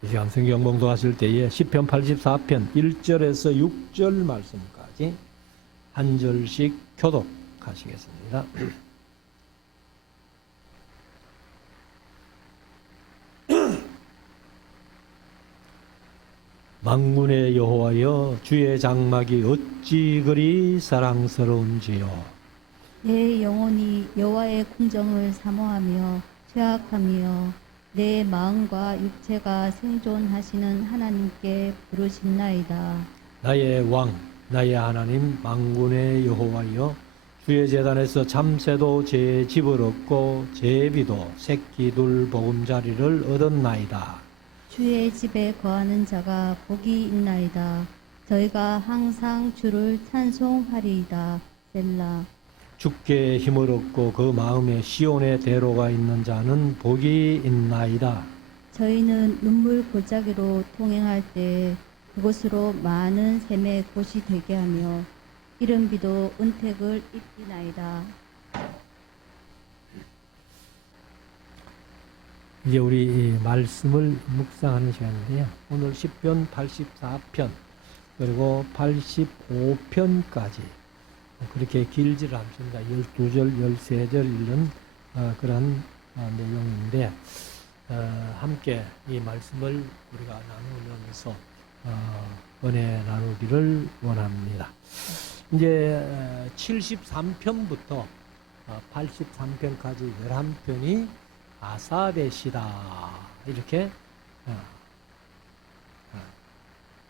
이 시간 성경 봉독하실 때에 시편 84편 1절에서 6절 말씀까지 한 절씩 교독하시겠습니다. 만군의 여호와여, 주의 장막이 어찌 그리 사랑스러운지요. 내 영혼이 여호와의 궁정을 사모하며 죄악하며 내 마음과 육체가 생존하시는 하나님께 부르짖나이다. 나의 왕, 나의 하나님, 만군의 여호와여, 주의 제단에서 참새도 제 집을 얻고 제비도 새끼 둘 보금자리를 얻었나이다. 주의 집에 거하는 자가 복이 있나이다. 저희가 항상 주를 찬송하리이다. 셀라. 주께 힘을 얻고 그 마음에 시온의 대로가 있는 자는 복이 있나이다. 저희는 눈물 골짜기로 통행할 때 그곳으로 많은 샘의 곳이 되게 하며 기름비도 은택을 입히나이다. 이제 우리 이 말씀을 묵상하는 시간인데요. 오늘 시편 84편 그리고 85편까지 그렇게 길지를 않습니다. 12절, 13절 이런 그런 내용인데 함께 이 말씀을 우리가 나누면서 은혜 나누기를 원합니다. 이제 73편부터 83편까지 11편이 아삽의 시다 이렇게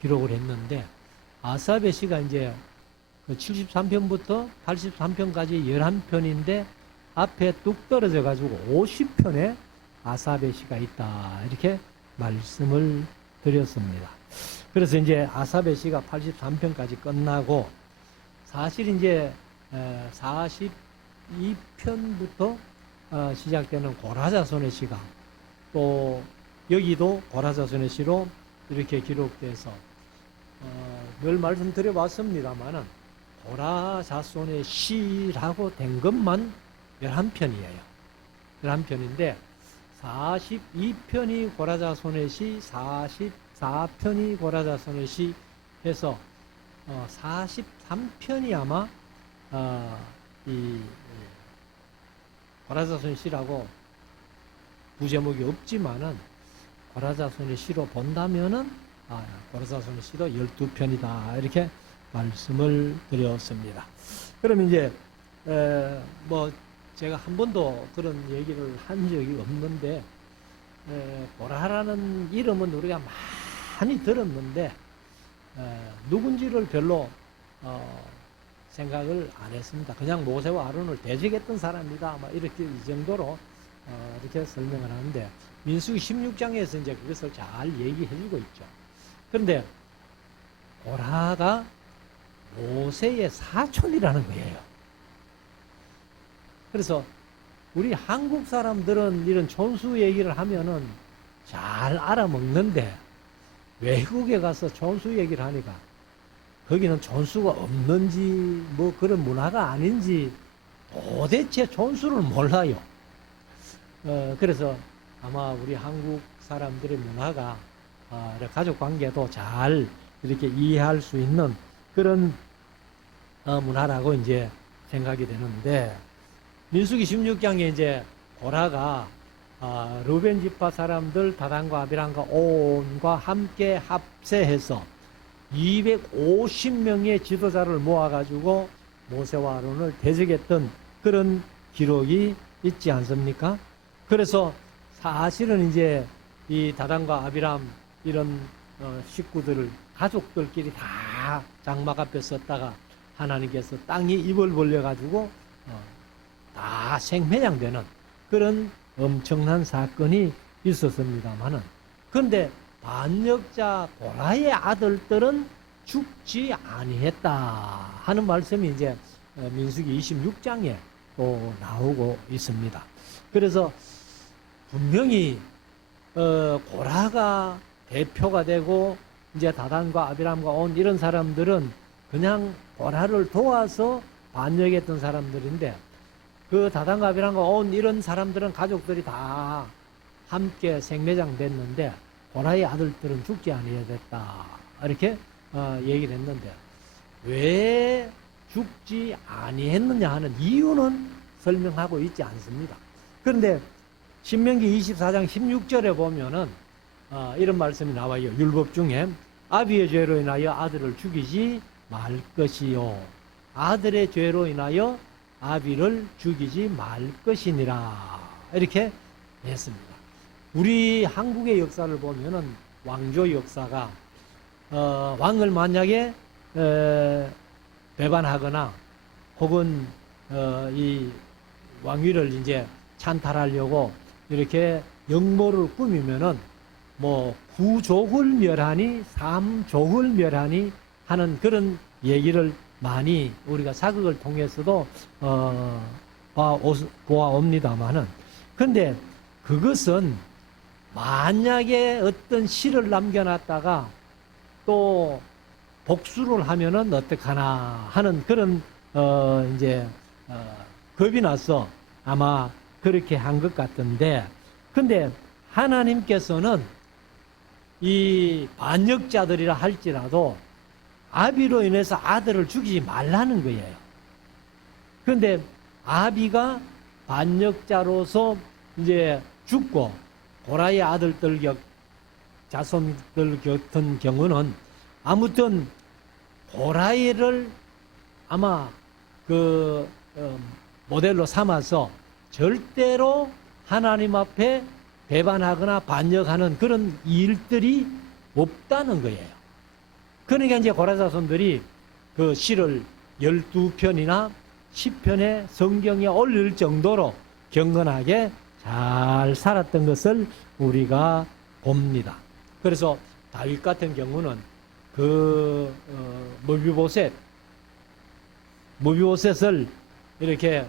기록을 했는데, 아삽의 시가 이제 73편부터 83편까지 11편인데 앞에 뚝 떨어져 가지고 50편에 아삽의 시가 있다 이렇게 말씀을 드렸습니다. 그래서 이제 아삽의 시가 83편까지 끝나고, 사실 이제 42편부터 시작되는 고라자손의 시가 또 여기도 고라자손의 시로 이렇게 기록돼서 늘 말씀드려봤습니다만은 고라자손의 시라고 된 것만 11편이에요. 11편인데 42편이 고라자손의 시, 44편이 고라자손의 시 해서 43편이 아마 이 고라자손의 시라고 부제목이 없지만은 고라자손의 시로 본다면은 고라자손의 시도 12편이다 이렇게 말씀을 드렸습니다. 그럼 이제 뭐 제가 한 번도 그런 얘기를 한 적이 없는데, 고라라는 이름은 우리가 많이 들었는데 누군지를 별로 생각을 안 했습니다. 그냥 모세와 아론을 대적했던 사람이다 막 이렇게 이 정도로 이렇게 설명을 하는데, 민수기 16장에서 이제 그것을 잘 얘기해주고 있죠. 그런데 고라가 모세의 사촌이라는 거예요. 그래서 우리 한국 사람들은 이런 촌수 얘기를 하면은 잘 알아먹는데, 외국에 가서 촌수 얘기를 하니까 거기는 촌수가 없는지 뭐 그런 문화가 아닌지 도대체 촌수를 몰라요. 그래서 아마 우리 한국 사람들의 문화가 가족 관계도 잘 이렇게 이해할 수 있는 그런 문화라고 이제 생각이 되는데, 민수기 16장에 이제 고라가 르벤 지파 사람들 다단과 아비람과 온과 함께 합세해서 250명의 지도자를 모아가지고 모세와 아론을 대적했던 그런 기록이 있지 않습니까? 그래서 사실은 이제 이 다단과 아비람 이런 식구들을 가족들끼리 다 장막 앞에 섰다가 하나님께서 땅이 입을 벌려가지고 다 생매장되는 그런 엄청난 사건이 있었습니다만은, 그런데 반역자 고라의 아들들은 죽지 아니했다 하는 말씀이 이제 민수기 26장에 또 나오고 있습니다. 그래서 분명히 고라가 대표가 되고 이제 다단과 아비람과 온 이런 사람들은 그냥 고라를 도와서 반역했던 사람들인데, 그 다단과 아비람과 온 이런 사람들은 가족들이 다 함께 생매장 됐는데, 고라의 아들들은 죽지 아니해야 됐다. 이렇게 얘기를 했는데 왜 죽지 아니했느냐 하는 이유는 설명하고 있지 않습니다. 그런데 신명기 24장 16절에 보면은 이런 말씀이 나와요. 율법 중에 아비의 죄로 인하여 아들을 죽이지 말 것이요 아들의 죄로 인하여 아비를 죽이지 말 것이니라. 이렇게 했습니다. 우리 한국의 역사를 보면은 왕조 역사가 왕을 만약에 배반하거나 혹은 이 왕위를 이제 찬탈하려고 이렇게 역모를 꾸미면은 뭐 구족을 멸하니 삼족을 멸하니 하는 그런 얘기를 많이 우리가 사극을 통해서도 보아옵니다만은 근데 그것은 만약에 어떤 시를 남겨놨다가 또 복수를 하면은 어떡하나 하는 그런 겁이 나서 아마 그렇게 한 것 같은데 근데 하나님께서는 이 반역자들이라 할지라도 아비로 인해서 아들을 죽이지 말라는 거예요. 그런데 아비가 반역자로서 이제 죽고 고라의 아들들 자손들 같은 경우는 아무튼 고라이를 아마 그 모델로 삼아서 절대로 하나님 앞에 배반하거나 반역하는 그런 일들이 없다는 거예요. 그러니까 이제 고라 자손들이 그 시를 12편이나 10편의 성경에 올릴 정도로 경건하게 잘 살았던 것을 우리가 봅니다. 그래서 다윗 같은 경우는 그 무비보셋을 이렇게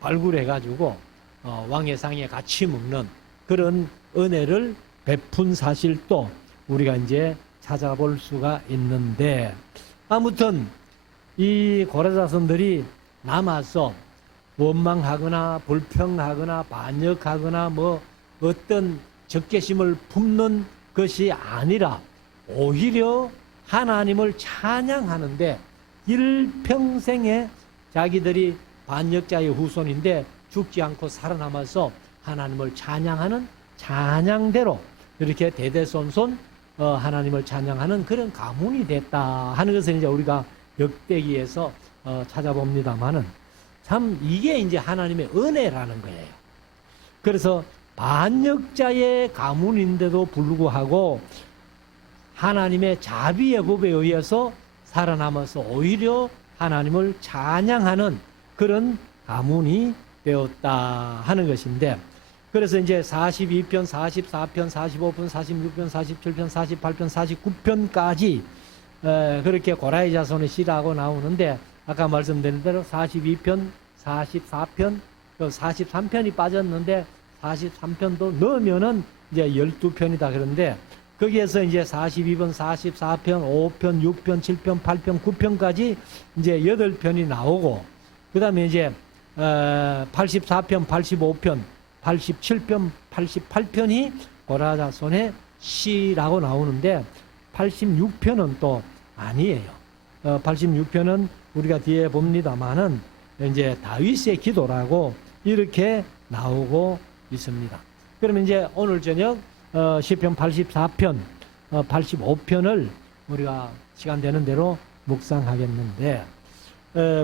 발굴해 가지고 왕의 상에 같이 먹는 그런 은혜를 베푼 사실도 우리가 이제 찾아볼 수가 있는데 아무튼 이 고라 자손들이 남아서 원망하거나 불평하거나 반역하거나 뭐 어떤 적개심을 품는 것이 아니라 오히려 하나님을 찬양하는데 일평생에 자기들이 반역자의 후손인데 죽지 않고 살아남아서 하나님을 찬양하는 찬양대로 이렇게 대대손손 하나님을 찬양하는 그런 가문이 됐다 하는 것을 이제 우리가 역대기에서 찾아봅니다만은 참 이게 이제 하나님의 은혜라는 거예요. 그래서 반역자의 가문인데도 불구하고 하나님의 자비의 법에 의해서 살아남아서 오히려 하나님을 찬양하는 그런 가문이 되었다 하는 것인데 그래서 이제 42편, 44편, 45편, 46편, 47편, 48편, 49편까지 그렇게 고라의 자손의 시라고 나오는데 아까 말씀드린 대로 42편, 44편, 43편이 빠졌는데 43편도 넣으면은 이제 12편이다 그런데 거기에서 이제 42편, 44편, 5편, 6편, 7편, 8편, 9편까지 이제 8편이 나오고 그 다음에 이제 84편, 85편, 87편, 88편이 고라 자손의 시라고 나오는데 86편은 또 아니에요. 86편은 우리가 뒤에 봅니다만은 이제 다윗의 기도라고 이렇게 나오고 있습니다. 그러면 이제 오늘 저녁 시편 84편, 85편을 우리가 시간 되는 대로 묵상하겠는데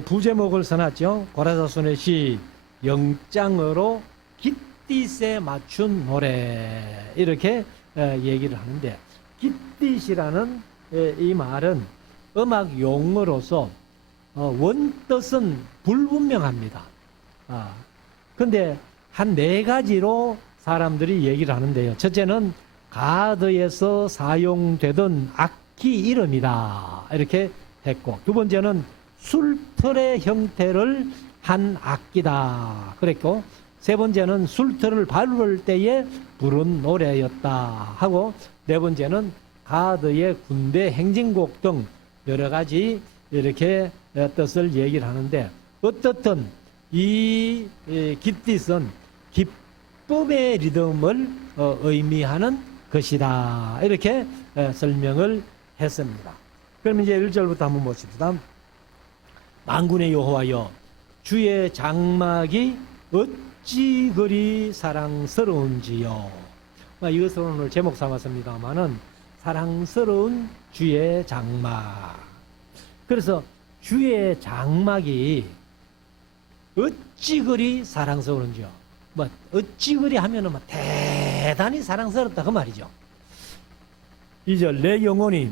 부제목을 써놨죠. 고라 자손의 시 영장으로 깃딧에 맞춘 노래 이렇게 얘기를 하는데 깃딧이라는 이 말은 음악 용어로서 원뜻은 불분명합니다. 근데 한 4가지로 사람들이 얘기를 하는데요. 첫째는 가드에서 사용되던 악기 이름이다 이렇게 했고 두 번째는 술틀의 형태를 한 악기다 그랬고 세 번째는 술틀을 밟을 때에 부른 노래였다 하고 네 번째는 가드의 군대 행진곡 등 여러 가지 이렇게 뜻을 얘기를 하는데 어떻든 이 깃딧은 기쁨의 리듬을 의미하는 것이다. 이렇게 설명을 했습니다. 그럼 이제 1절부터 한번 보십시다. 만군의 여호와여, 주의 장막이 어찌 그리 사랑스러운지요. 이것을 오늘 제목 삼았습니다만은 사랑스러운 주의 장막. 그래서 주의 장막이 어찌 그리 사랑스러운지요. 어찌 그리 하면은 대단히 사랑스럽다 그 말이죠. 2절 내 영혼이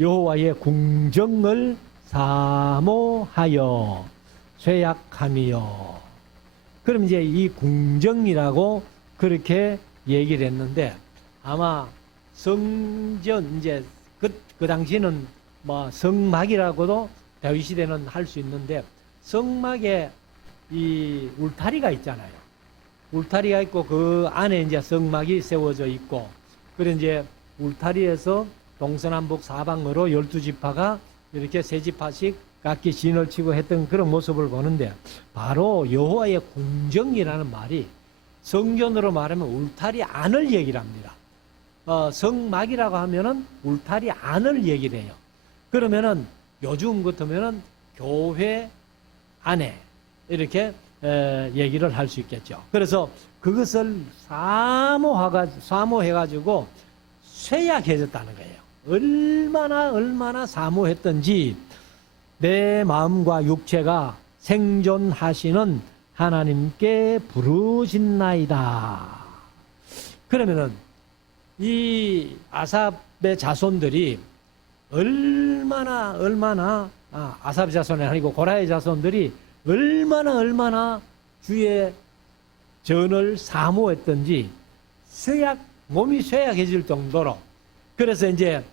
여호와의 궁정을 사모하여 쇠약함이요. 그럼 이제 이 궁정이라고 그렇게 얘기를 했는데, 아마 성전 이제 그 당시는 성막이라고도 다윗 시대는 할 수 있는데, 성막에 이 울타리가 있잖아요. 울타리가 있고 그 안에 이제 성막이 세워져 있고, 그래 이제 울타리에서 동서남북 사방으로 12지파가 이렇게 3지파씩 각기 진을 치고 했던 그런 모습을 보는데, 바로 여호와의 궁정이라는 말이 성전으로 말하면 울타리 안을 얘기를 합니다. 성막이라고 하면은 울타리 안을 얘기를 해요. 그러면은 요즘 같으면은 교회 안에 이렇게 얘기를 할 수 있겠죠. 그래서 그것을 사모해가지고 쇠약해졌다는 거예요. 얼마나 사모했던지 내 마음과 육체가 생존하시는 하나님께 부르짖나이다. 그러면은 이 아삽의 자손들이 얼마나 아삽의 자손이 아니고 고라의 자손들이 얼마나 주의 전을 사모했던지 몸이 쇠약해질 정도로, 그래서 이제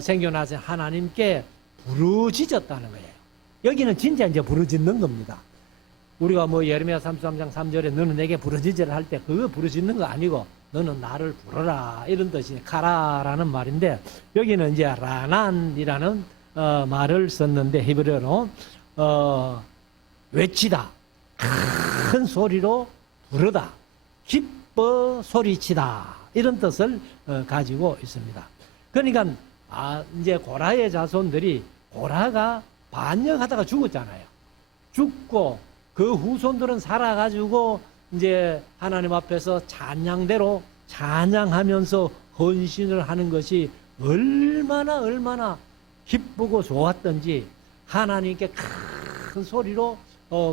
생겨나서 하나님께 부르짖었다는 거예요. 여기는 진짜 이제 부르짖는 겁니다. 우리가 예레미야 33장 3절에 너는 내게 부르짖으라 할 때 그거 부르짖는 거 아니고 너는 나를 부르라 이런 뜻이 카라라는 말인데, 여기는 이제 라난이라는 말을 썼는데 히브리어로 외치다, 큰 소리로 부르다, 기뻐 소리치다 이런 뜻을 가지고 있습니다. 그러니까 이제 고라의 자손들이, 고라가 반역하다가 죽었잖아요. 죽고 그 후손들은 살아가지고 이제 하나님 앞에서 찬양대로 찬양하면서 헌신을 하는 것이 얼마나 기쁘고 좋았던지 하나님께 큰 소리로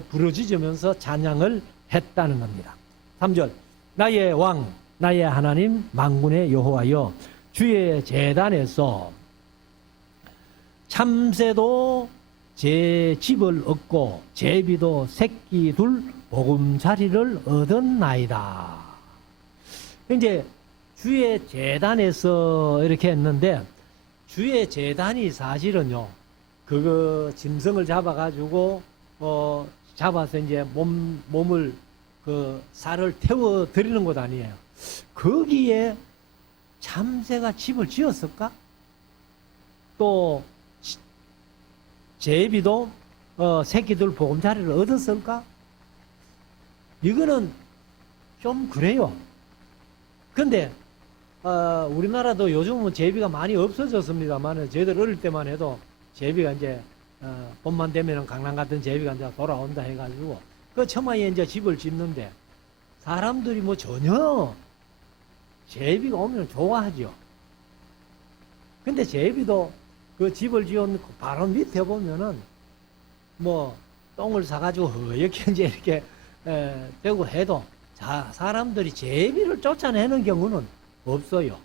부르짖으면서 찬양을 했다는 겁니다. 3절 나의 왕 나의 하나님 만군의 여호와여, 주의 제단에서 참새도 제 집을 얻고 제비도 새끼 둘 보금자리를 얻었나이다. 이제 주의 제단에서 이렇게 했는데, 주의 제단이 사실은요, 그거 짐승을 잡아가지고 잡아서 이제 몸을 그 살을 태워 드리는 곳 아니에요. 거기에 참새가 집을 지었을까? 또 제비도 새끼들 보금자리를 얻었을까? 이거는 좀 그래요. 근데 우리나라도 요즘은 제비가 많이 없어졌습니다만, 저희들 어릴 때만 해도 제비가 이제 봄만 되면은 강남 같은 제비가 이제 돌아온다 해가지고 그 처마에 이제 집을 짓는데, 사람들이 전혀 제비가 오면 좋아하죠. 근데 제비도 그 집을 지은 바로 밑에 보면은 똥을 싸가지고 허옇게 이제 이렇게 되고 해도 사람들이 제비를 쫓아내는 경우는 없어요.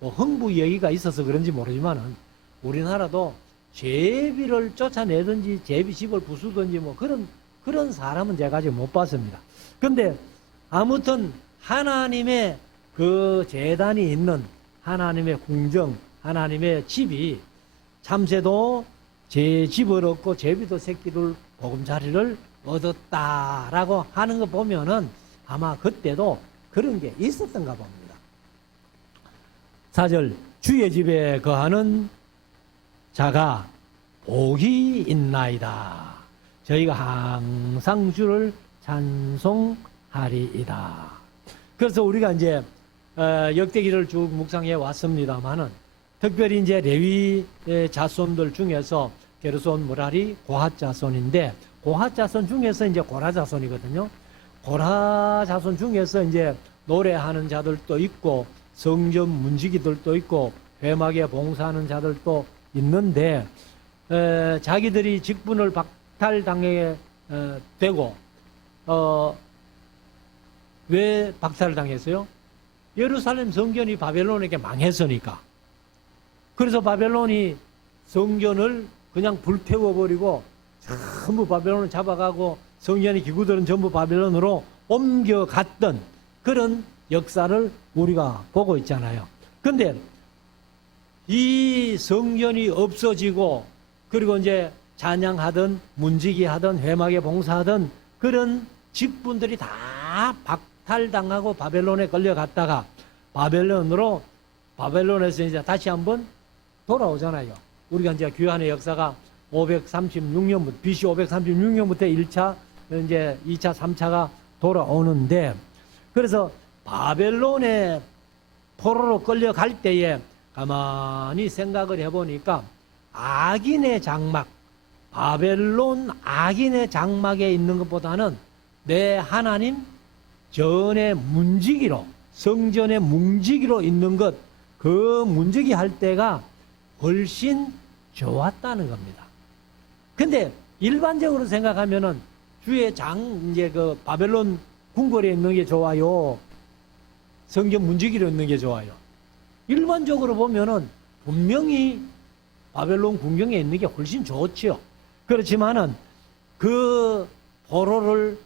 흥부 얘기가 있어서 그런지 모르지만은 우리나라도 제비를 쫓아내든지 제비 집을 부수든지 그런 사람은 제가 아직 못 봤습니다. 근데 아무튼 하나님의 그 제단이 있는 하나님의 궁정, 하나님의 집이 참새도 제 집을 얻고 제비도 새끼들 보금자리를 얻었다라고 하는 거 보면은 아마 그때도 그런 게 있었던가 봅니다. 4절 주의 집에 거하는 자가 복이 있나이다. 저희가 항상 주를 찬송하리이다. 그래서 우리가 이제 역대기를 쭉 묵상해 왔습니다만은 특별히 이제 레위 자손들 중에서 게르손, 무라리, 고핫 자손인데 고핫 자손 중에서 이제 고라 자손이거든요. 고라 자손 중에서 이제 노래하는 자들도 있고 성전 문지기들도 있고 회막에 봉사하는 자들도 있는데 자기들이 직분을 박탈당해 되고 왜 박탈을 당했어요? 예루살렘 성전이 바벨론에게 망했으니까. 그래서 바벨론이 성전을 그냥 불태워버리고 전부 바벨론을 잡아가고 성전의 기구들은 전부 바벨론으로 옮겨갔던 그런 역사를 우리가 보고 있잖아요. 근데 이 성전이 없어지고 그리고 이제 찬양하던 문지기 하던 회막에 봉사하던 그런 직분들이 다 박탈당하고 바벨론에 끌려갔다가 바벨론에서 이제 다시 한번 돌아오잖아요. 우리가 이제 귀환의 역사가 536년부터 BC 536년부터 1차 이제 2차 3차가 돌아오는데 그래서 바벨론에 포로로 끌려갈 때에 가만히 생각을 해보니까 악인의 장막, 바벨론 악인의 장막에 있는 것보다는 내 하나님 전의 문지기로 성전의 문지기로 있는 것, 그 문지기 할 때가 훨씬 좋았다는 겁니다. 근데 일반적으로 생각하면은 주의 이제 그 바벨론 궁궐에 있는 게 좋아요? 성전 문지기로 있는 게 좋아요? 일반적으로 보면은 분명히 바벨론 궁경에 있는 게 훨씬 좋지요. 그렇지만은 그 포로를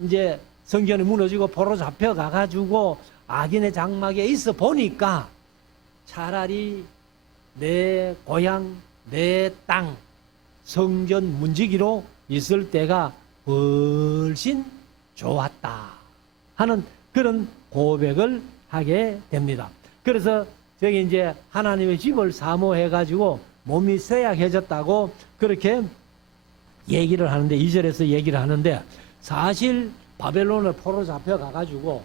이제 성전이 무너지고 포로 잡혀가 가지고 악인의 장막에 있어 보니까 차라리 내 고향, 내 땅, 성전 문지기로 있을 때가 훨씬 좋았다 하는 그런 고백을 하게 됩니다. 그래서 저기 이제 하나님의 집을 사모해가지고 몸이 쇠약해졌다고 그렇게 얘기를 하는데 2절에서 얘기를 하는데 사실 바벨론을 포로 잡혀가가지고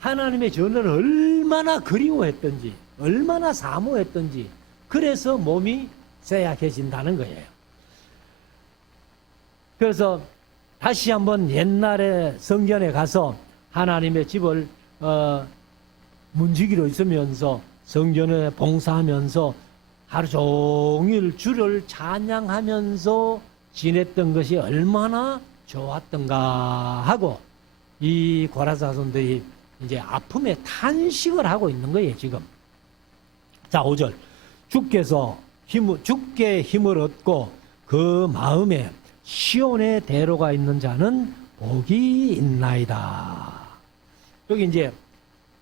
하나님의 전을 얼마나 그리워했던지 얼마나 사모했던지 그래서 몸이 쇠약해진다는 거예요. 그래서 다시 한번 옛날에 성전에 가서 하나님의 집을 문지기로 있으면서 성전에 봉사하면서 하루 종일 주를 찬양하면서 지냈던 것이 얼마나 좋았던가 하고 이 고라 자손들이 이제 아픔에 탄식을 하고 있는 거예요, 지금. 자, 5절. 주께 힘을 얻고 그 마음에 시온의 대로가 있는 자는 복이 있나이다. 여기 이제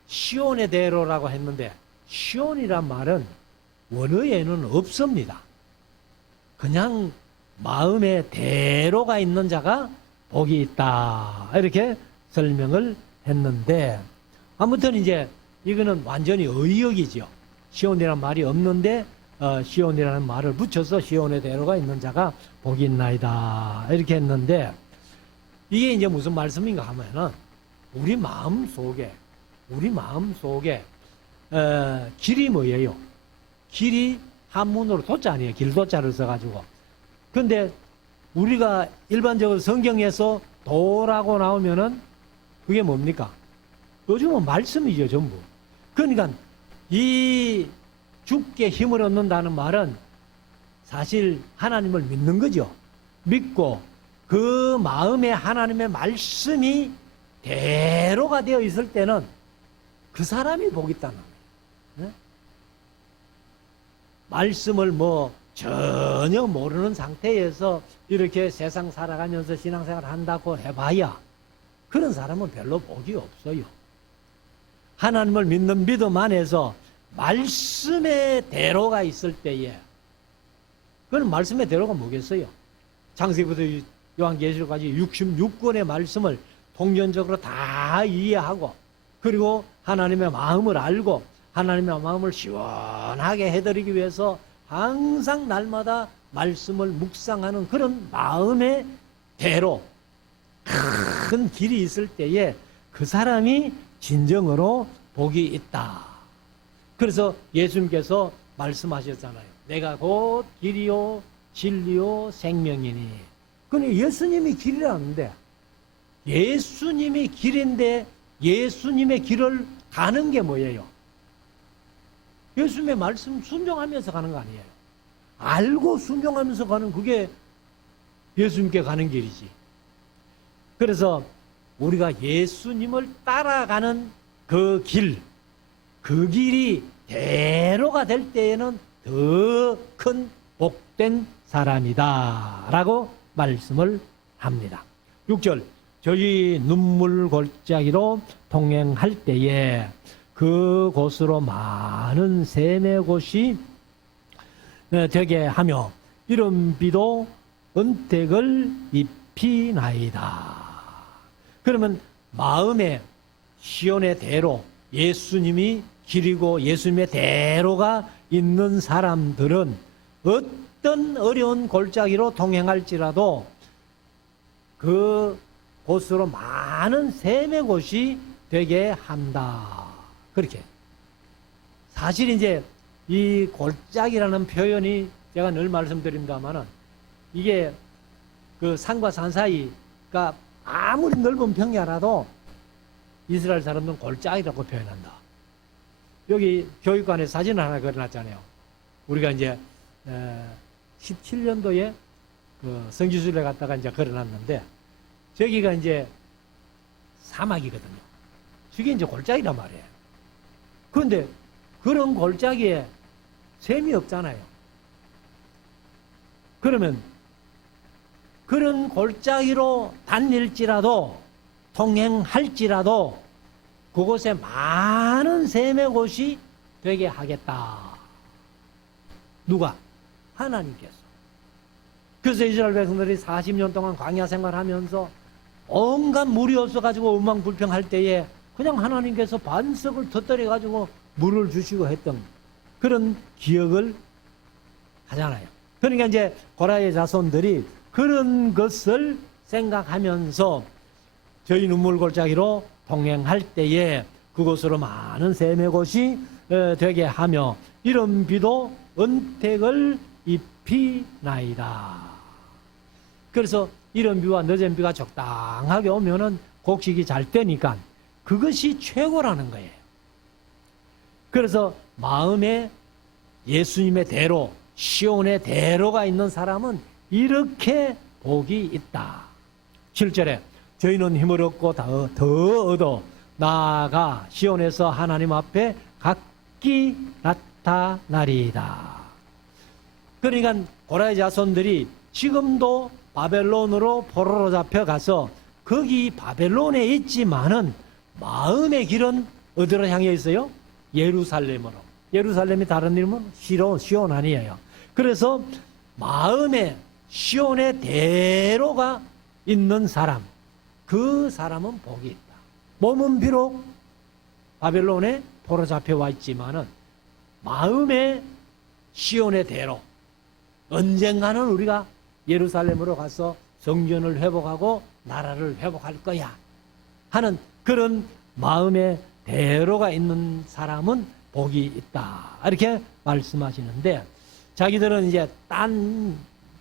시온의 대로라고 했는데 시온이란 말은 원어에는 없습니다. 그냥 마음에 대로가 있는 자가 복이 있다. 이렇게 설명을 했는데 아무튼 이제 이거는 완전히 의역이죠. 시온이라는 말이 없는데 시온이라는 말을 붙여서 시온의 대로가 있는 자가 복이 있나이다. 이렇게 했는데 이게 이제 무슨 말씀인가 하면은 우리 마음 속에 길이 뭐예요? 길이 한문으로 도자 아니에요. 길도자를 써가지고. 근데 우리가 일반적으로 성경에서 도라고 나오면은 그게 뭡니까? 요즘은 말씀이죠, 전부. 그러니까 이 주께 힘을 얻는다는 말은 사실 하나님을 믿는 거죠. 믿고 그 마음에 하나님의 말씀이 대로가 되어 있을 때는 그 사람이 복 있다는 거예요. 네? 말씀을 뭐 전혀 모르는 상태에서 이렇게 세상 살아가면서 신앙생활 한다고 해봐야 그런 사람은 별로 복이 없어요. 하나님을 믿는 믿음 안에서 말씀의 대로가 있을 때에 그건 말씀의 대로가 뭐겠어요? 창세기부터 요한계시록까지 66권의 말씀을 통전적으로 다 이해하고 그리고 하나님의 마음을 알고 하나님의 마음을 시원하게 해드리기 위해서 항상 날마다 말씀을 묵상하는 그런 마음의 대로 큰 길이 있을 때에 그 사람이 진정으로 복이 있다. 그래서 예수님께서 말씀하셨잖아요. 내가 곧 길이요 진리요 생명이니. 근데 예수님이 길이라는데, 예수님이 길인데 예수님의 길을 가는 게 뭐예요? 예수님의 말씀 순종하면서 가는 거 아니에요. 알고 순종하면서 가는, 그게 예수님께 가는 길이지. 그래서 우리가 예수님을 따라가는 그 길이 대로가 될 때에는 더 큰 복된 사람이다 라고 말씀을 합니다. 6절, 저희 눈물 골짜기로 통행할 때에 그곳으로 많은 샘의 곳이 되게 하며 이른 비도 은택을 입히나이다. 그러면 마음의 시온의 대로, 예수님이 길이고 예수님의 대로가 있는 사람들은 어떤 어려운 골짜기로 통행할지라도 그 곳으로 많은 샘의 곳이 되게 한다. 그렇게. 사실 이제 이 골짜기라는 표현이 제가 늘 말씀드립니다만은, 이게 그 산과 산 사이가 아무리 넓은 평야라도 이스라엘 사람들은 골짜기라고 표현한다. 여기 교육관에 사진을 하나 그려놨잖아요. 우리가 이제 17년도에 그 성지순례 갔다가 이제 그려놨는데, 저기가 이제 사막이거든요. 저게 이제 골짜기란 말이에요. 그런데 그런 골짜기에 샘이 없잖아요. 그러면 그런 골짜기로 다닐지라도, 통행할지라도 그곳에 많은 샘의 곳이 되게 하겠다. 누가? 하나님께서. 그래서 이스라엘 백성들이 40년 동안 광야 생활하면서 온갖 물이 없어가지고 엉망불평할 때에 그냥 하나님께서 반석을 터뜨려가지고 물을 주시고 했던 그런 기억을 하잖아요. 그러니까 이제 고라의 자손들이 그런 것을 생각하면서 저희 눈물 골짜기로 통행할 때에 그곳으로 많은 샘의 곳이 되게 하며 이른 비도 은택을 입히나이다. 그래서 이른 비와 늦은 비가 적당하게 오면은 곡식이 잘 되니까 그것이 최고라는 거예요. 그래서 마음에 예수님의 대로, 시온의 대로가 있는 사람은 이렇게 복이 있다. 7절에 저희는 힘을 얻고 더 얻어 나아가 시온에서 하나님 앞에 각기 나타나리이다. 그러니까 고라의 자손들이 지금도 바벨론으로 포로로 잡혀가서 거기 바벨론에 있지만은 마음의 길은 어디로 향해 있어요? 예루살렘으로. 예루살렘이 다른 이름은 시온 아니에요. 그래서 마음의 시온의 대로가 있는 사람, 그 사람은 복이 있다. 몸은 비록 바벨론에 포로 잡혀와 있지만은 마음의 시온의 대로, 언젠가는 우리가 예루살렘으로 가서 성전을 회복하고 나라를 회복할 거야 하는 그런 마음의 대로가 있는 사람은 복이 있다. 이렇게 말씀하시는데, 자기들은 이제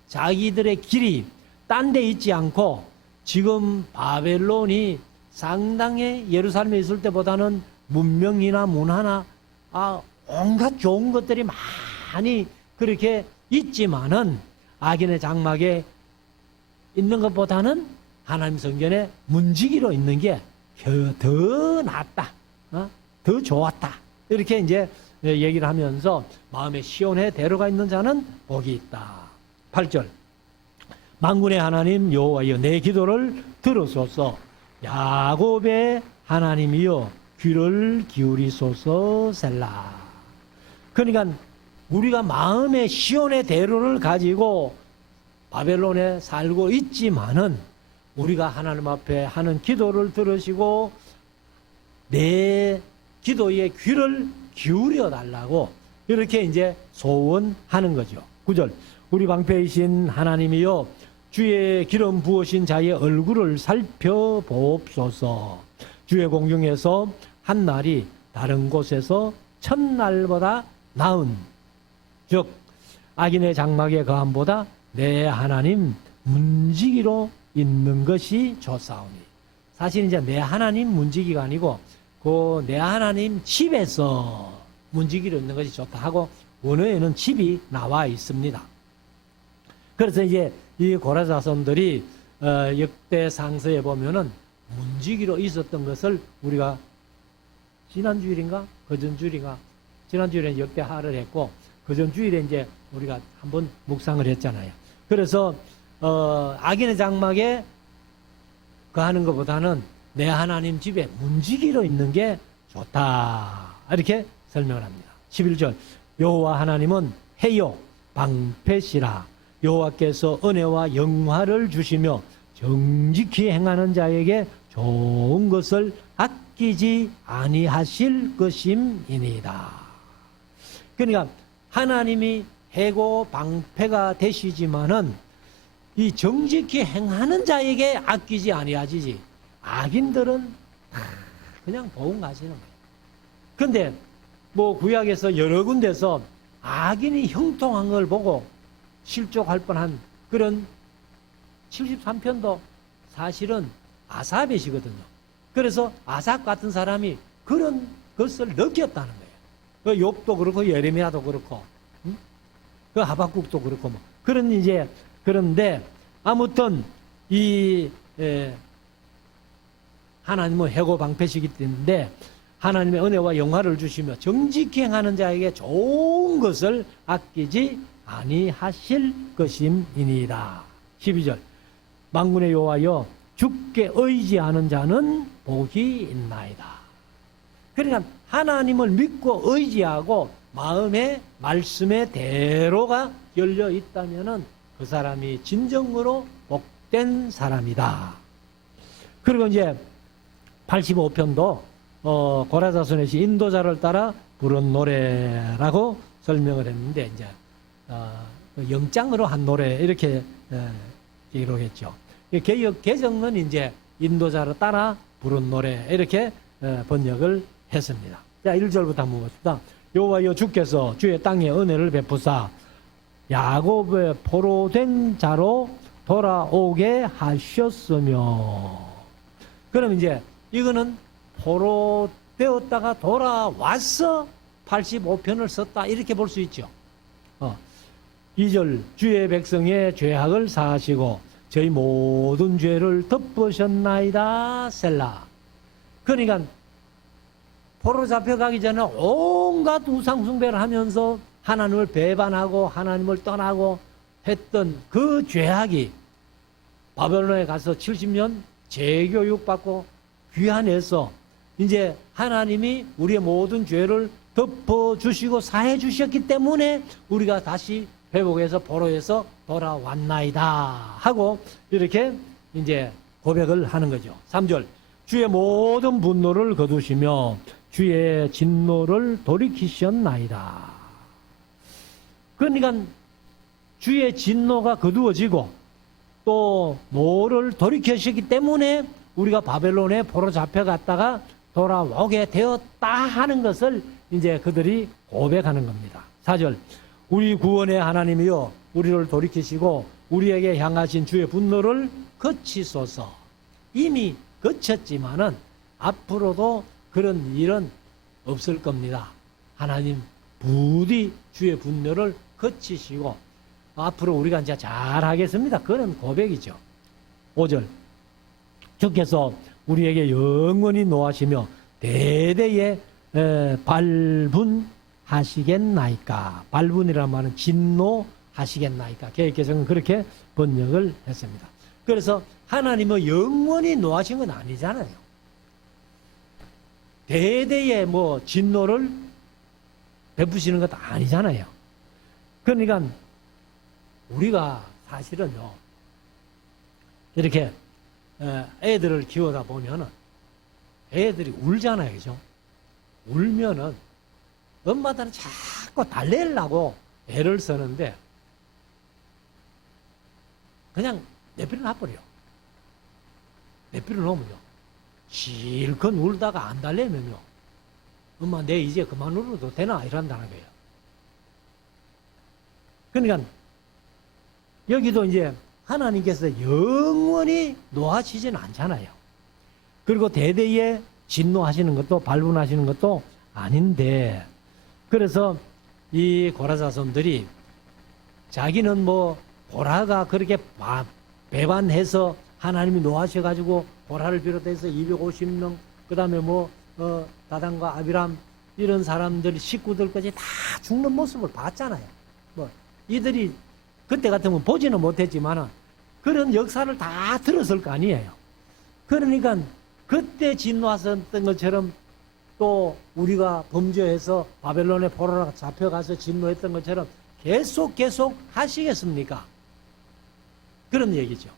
자기들의 길이 딴 데 있지 않고 지금 바벨론이 상당히 예루살렘에 있을 때보다는 문명이나 문화나 온갖 좋은 것들이 많이 그렇게 있지만은 악인의 장막에 있는 것보다는 하나님 성전에 문지기로 있는 게 더 낫다, 더 좋았다. 이렇게 이제 얘기를 하면서 마음에 시온의 대로가 있는 자는 복이 있다. 8절, 만군의 하나님 여호와여 내 기도를 들으소서. 야곱의 하나님이여 귀를 기울이소서. 셀라. 그러니까 우리가 마음의 시온의 대로를 가지고 바벨론에 살고 있지만은 우리가 하나님 앞에 하는 기도를 들으시고 내 기도에 귀를 기울여 달라고 이렇게 이제 소원하는 거죠. 9절, 우리 방패이신 하나님이여 주의 기름 부으신 자의 얼굴을 살펴보옵소서. 주의 공중에서 한 날이 다른 곳에서 첫날보다 나은, 즉 악인의 장막의 거함보다 내 하나님 문지기로 있는 것이 좋사오니. 사실 이제 내 하나님 문지기가 아니고 그 내 하나님 집에서 문지기로 있는 것이 좋다 하고 원어에는 집이 나와 있습니다. 그래서 이제 이 고라 자손들이 역대 상서에 보면은 문지기로 있었던 것을 우리가 지난 주일인가 그전 주일인가 지난 주일에 역대하를 했고 그전 주일에 이제 우리가 한번 묵상을 했잖아요. 그래서 악인의 장막에 거하는 것보다는 내 하나님 집에 문지기로 있는 게 좋다 이렇게 설명을 합니다. 11절 여호와 하나님은 해요 방패시라. 여호와께서 은혜와 영화를 주시며 정직히 행하는 자에게 좋은 것을 아끼지 아니하실 것임이니이다. 그러니까 하나님이 해고 방패가 되시지만은 이 정직히 행하는 자에게 아끼지 아니하시지 악인들은 그냥 보험 가시는 거예요. 그런데 뭐 구약에서 여러 군데서 악인이 형통한 걸 보고 실족할 뻔한 그런 73편도 사실은 아삽의시거든요. 그래서 아삽 같은 사람이 그런 것을 느꼈다는 거예요. 그 욥도 그렇고 예레미야도 그렇고 그 하박국도 그렇고 뭐 그런 이제 그런데 아무튼 이 하나님은 해고 방패시기 때문에 하나님의 은혜와 영화를 주시며 정직히 행하는 자에게 좋은 것을 아끼지 아니하실 것임이니이다. 12절 만군의 여호와여 주께 의지하는 자는 복이 있나이다. 그러니까 하나님을 믿고 의지하고 마음의 말씀의 대로가 열려 있다면은 그 사람이 진정으로 복된 사람이다. 그리고 이제 85편도 고라자손의 인도자를 따라 부른 노래라고 설명을 했는데 이제 영장으로 한 노래 이렇게 기록했죠. 개역 개정은 이제 인도자를 따라 부른 노래 이렇게 번역을 했습니다. 자, 1절부터 한번 봅시다. 여호와여 주께서 주의 땅에 은혜를 베푸사 야곱의 포로된 자로 돌아오게 하셨으며. 그럼 이제 이거는 포로되었다가 돌아와서 85편을 썼다 이렇게 볼 수 있죠. 2절 주의 백성의 죄악을 사하시고 저희 모든 죄를 덮으셨나이다 셀라. 그러니까 포로 잡혀가기 전에 온갖 우상 숭배를 하면서 하나님을 배반하고 하나님을 떠나고 했던 그 죄악이 바벨론에 가서 70년 재교육받고 귀환해서 이제 하나님이 우리의 모든 죄를 덮어주시고 사해주셨기 때문에 우리가 다시 회복해서 포로에서 돌아왔나이다 하고 이렇게 이제 고백을 하는 거죠. 3절 주의 모든 분노를 거두시며 주의 진노를 돌이키셨나이다. 그러니까 주의 진노가 거두어지고 또 노를 돌이키셨기 때문에 우리가 바벨론에 포로 잡혀갔다가 돌아오게 되었다 하는 것을 이제 그들이 고백하는 겁니다. 4절 우리 구원의 하나님이여 우리를 돌이키시고 우리에게 향하신 주의 분노를 그치소서. 이미 그쳤지만은 앞으로도 그런 일은 없을 겁니다. 하나님 부디 주의 분노를 그치시고 앞으로 우리가 이제 잘하겠습니다. 그런 고백이죠. 5절 주께서 우리에게 영원히 노하시며 대대에 발분하시겠나이까. 발분이라는 말은 진노하시겠나이까. 개역개정은 그렇게 번역을 했습니다. 그래서 하나님은 영원히 노하신 건 아니잖아요. 대대에 뭐 진노를 베푸시는 것도 아니잖아요. 그러니까 우리가 사실은요 이렇게 애들을 키우다 보면은 애들이 울잖아요, 그죠? 울면은 엄마들은 자꾸 달래려고 애를 쓰는데 그냥 내버려 놔버려. 내버려 놓으면요 실컷 울다가 안 달래면요. 엄마, 내 이제 그만 울어도 되나? 이런다는 거예요. 그러니까 여기도 이제 하나님께서 영원히 노하시지는 않잖아요. 그리고 대대에 진노하시는 것도 발분하시는 것도 아닌데, 그래서 이 고라 자손들이 자기는 뭐 고라가 그렇게 배반해서 하나님이 노하셔가지고 고라를 비롯해서 250명, 그 다음에 다단과 아비람 이런 사람들 식구들까지 다 죽는 모습을 봤잖아요. 뭐 이들이 그때 같으면 보지는 못했지만은 그런 역사를 다 들었을 거 아니에요. 그러니까 그때 진노하셨던 것처럼 또 우리가 범죄해서 바벨론의 포로로 잡혀가서 진노했던 것처럼 계속 하시겠습니까? 그런 얘기죠.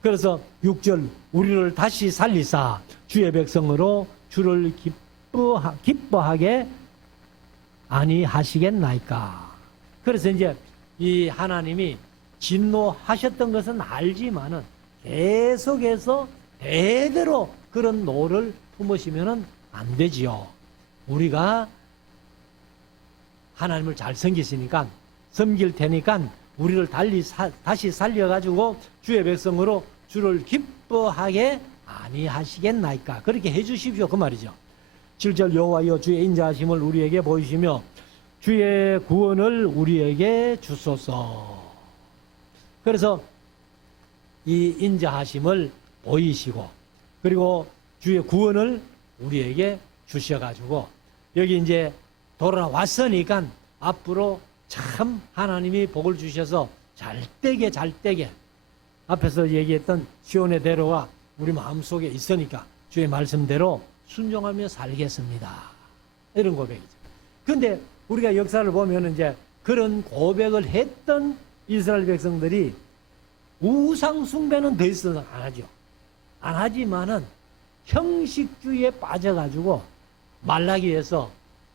그래서 6절, 우리를 다시 살리사 주의 백성으로 주를 기뻐하게 아니하시겠나이까. 그래서 이제 이 하나님이 진노하셨던 것은 알지만은 계속해서 대대로 그런 노를 품으시면은 안 되지요. 우리가 하나님을 잘 섬길 테니까 우리를 다시 살려가지고 주의 백성으로 주를 기뻐하게 아니하시겠나이까. 그렇게 해주십시오. 그 말이죠. 7절, 여호와여 주의 인자하심을 우리에게 보이시며 주의 구원을 우리에게 주소서. 그래서 이 인자하심을 보이시고 그리고 주의 구원을 우리에게 주셔가지고 여기 이제 돌아왔으니까 앞으로 참 하나님이 복을 주셔서 잘되게 앞에서 얘기했던 시온의 대로가 우리 마음속에 있으니까 주의 말씀대로 순종하며 살겠습니다. 이런 고백이죠. 근데 우리가 역사를 보면 이제 그런 고백을 했던 이스라엘 백성들이 우상 숭배는 더 있어서 안 하죠. 안 하지만은 형식주의에 빠져가지고 말라기에서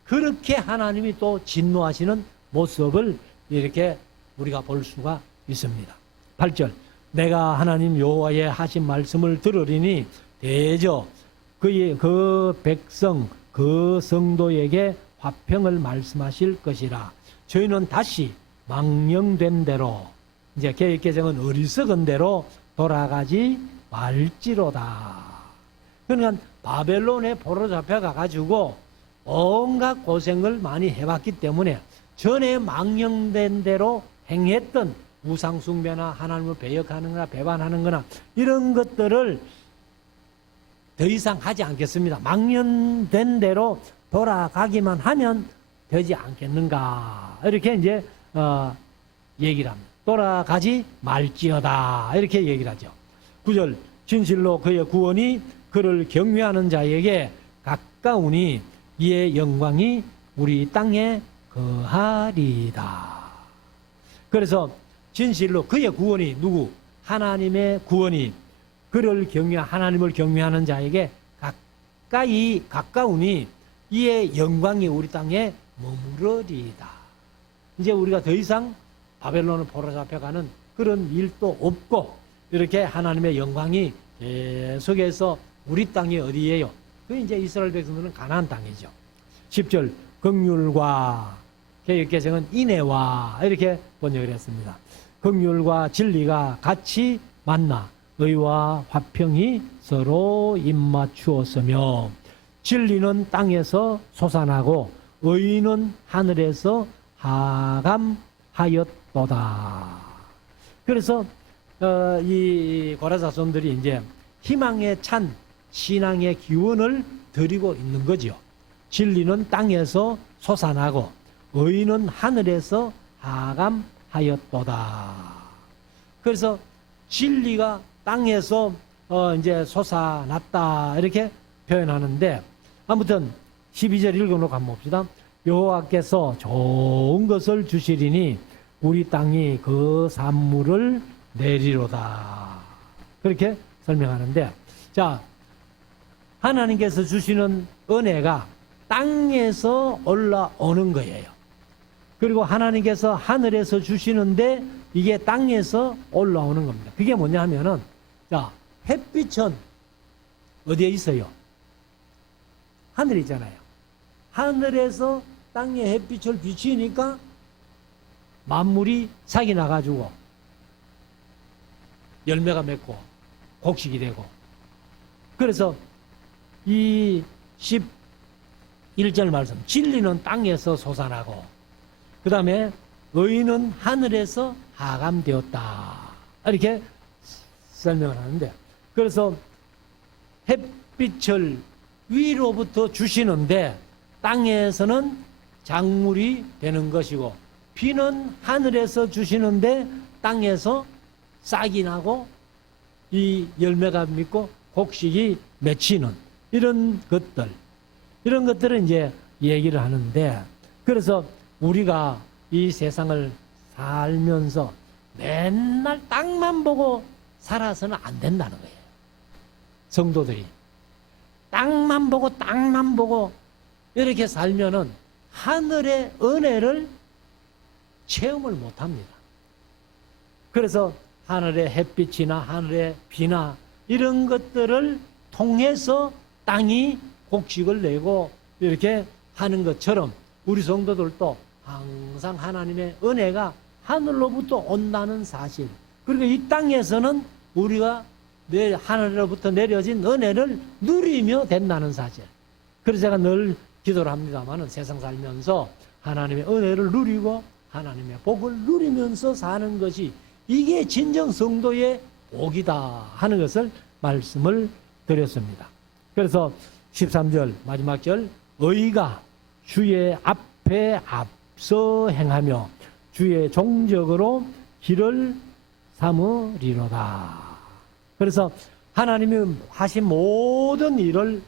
그렇게 하나님이 또 진노하시는 모습을 이렇게 우리가 볼 수가 있습니다. 8절, 내가 하나님 여호와의 하신 말씀을 들으리니 대저 그 백성 그 성도에게 화평을 말씀하실 것이라. 저희는 다시 망령된 대로, 이제 개혁개정은 어리석은 대로 돌아가지 말지로다. 그러니까 바벨론에 포로 잡혀가 가지고 온갖 고생을 많이 해왔기 때문에 전에 망령된 대로 행했던 우상숭배나 하나님을 배역하는 거나 배반하는 거나 이런 것들을 더 이상 하지 않겠습니다. 망령된 대로 돌아가기만 하면 되지 않겠는가. 이렇게 이제 얘기를 합니다. 돌아가지 말지어다. 이렇게 얘기를 하죠. 9절, 진실로 그의 구원이 그를 경외하는 자에게 가까우니 이의 영광이 우리 땅에 거하리다. 그래서 진실로 그의 구원이 누구? 하나님의 구원이 그를 하나님을 경외하는 자에게 가까우니 이의 영광이 우리 땅에 머무르리다. 이제 우리가 더 이상 바벨론을 포로 잡혀가는 그런 일도 없고 이렇게 하나님의 영광이 계속해서 우리 땅이 어디예요? 그 이제 이스라엘 백성들은 가나안 땅이죠. 10절, 긍휼과 개혁개정은 인애와 이렇게 번역을 했습니다. 긍휼과 진리가 같이 만나 의와 화평이 서로 입맞추었으며 진리는 땅에서 솟아나고 의는 하늘에서 하감하였도다. 그래서 이 고라 자손들이 이제 희망에 찬 신앙의 기원을 드리고 있는 거죠. 진리는 땅에서 솟아나고 의는 하늘에서 하감하였도다. 그래서 진리가 땅에서 이제 솟아났다 이렇게 표현하는데, 아무튼 12절 읽어놓고 한번 봅시다. 여호와께서 좋은 것을 주시리니 우리 땅이 그 산물을 내리로다. 그렇게 설명하는데, 자, 하나님께서 주시는 은혜가 땅에서 올라오는 거예요. 그리고 하나님께서 하늘에서 주시는데 이게 땅에서 올라오는 겁니다. 그게 뭐냐 하면은, 자, 햇빛은 어디에 있어요? 하늘에 있잖아요. 하늘에서 땅에 햇빛을 비치니까 만물이 싹이 나가지고 열매가 맺고 곡식이 되고, 그래서 이 11절 말씀, 진리는 땅에서 솟아나고 그 다음에 의는 하늘에서 하감되었다, 이렇게 설명을 하는데, 그래서 햇빛을 위로부터 주시는데 땅에서는 작물이 되는 것이고, 비는 하늘에서 주시는데 땅에서 싹이 나고 이 열매가 맺고 곡식이 맺히는 이런 것들을 이제 얘기를 하는데, 그래서 우리가 이 세상을 살면서 맨날 땅만 보고 살아서는 안 된다는 거예요. 성도들이 땅만 보고 이렇게 살면은 하늘의 은혜를 체험을 못 합니다. 그래서 하늘의 햇빛이나 하늘의 비나 이런 것들을 통해서 땅이 곡식을 내고 이렇게 하는 것처럼 우리 성도들도 항상 하나님의 은혜가 하늘로부터 온다는 사실, 그리고 이 땅에서는 우리가 하늘로부터 내려진 은혜를 누리며 된다는 사실. 그래서 제가 늘 기도를 합니다만은 세상 살면서 하나님의 은혜를 누리고 하나님의 복을 누리면서 사는 것이, 이게 진정 성도의 복이다 하는 것을 말씀을 드렸습니다. 그래서 13절 마지막 절, 의가 주의 앞에 앞서 행하며 주의 종적으로 길을 삼으리로다. 그래서 하나님이 하신 모든 일을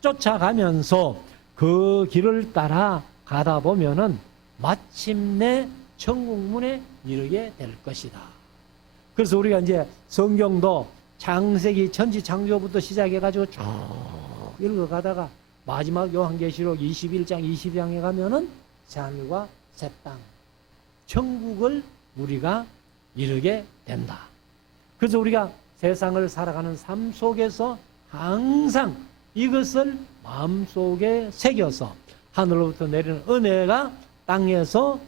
쫓아가면서 그 길을 따라 가다 보면은 마침내 천국문에 이르게 될 것이다. 그래서 우리가 이제 성경도 창세기 천지창조부터 시작해가지고 쭉 읽어가다가 마지막 요한계시록 21장 22장에 가면은 새하늘과 새 땅, 천국을 우리가 이르게 된다. 그래서 우리가 세상을 살아가는 삶 속에서 항상 이것을 마음속에 새겨서 하늘로부터 내리는 은혜가 땅에서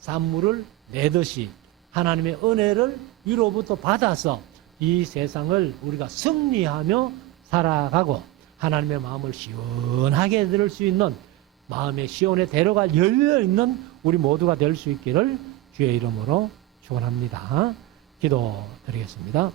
산물을 내듯이 하나님의 은혜를 위로부터 받아서 이 세상을 우리가 승리하며 살아가고 하나님의 마음을 시원하게 들을 수 있는, 마음의 시온에 대로가 열려있는 우리 모두가 될 수 있기를 주의 이름으로 축원합니다. 기도드리겠습니다.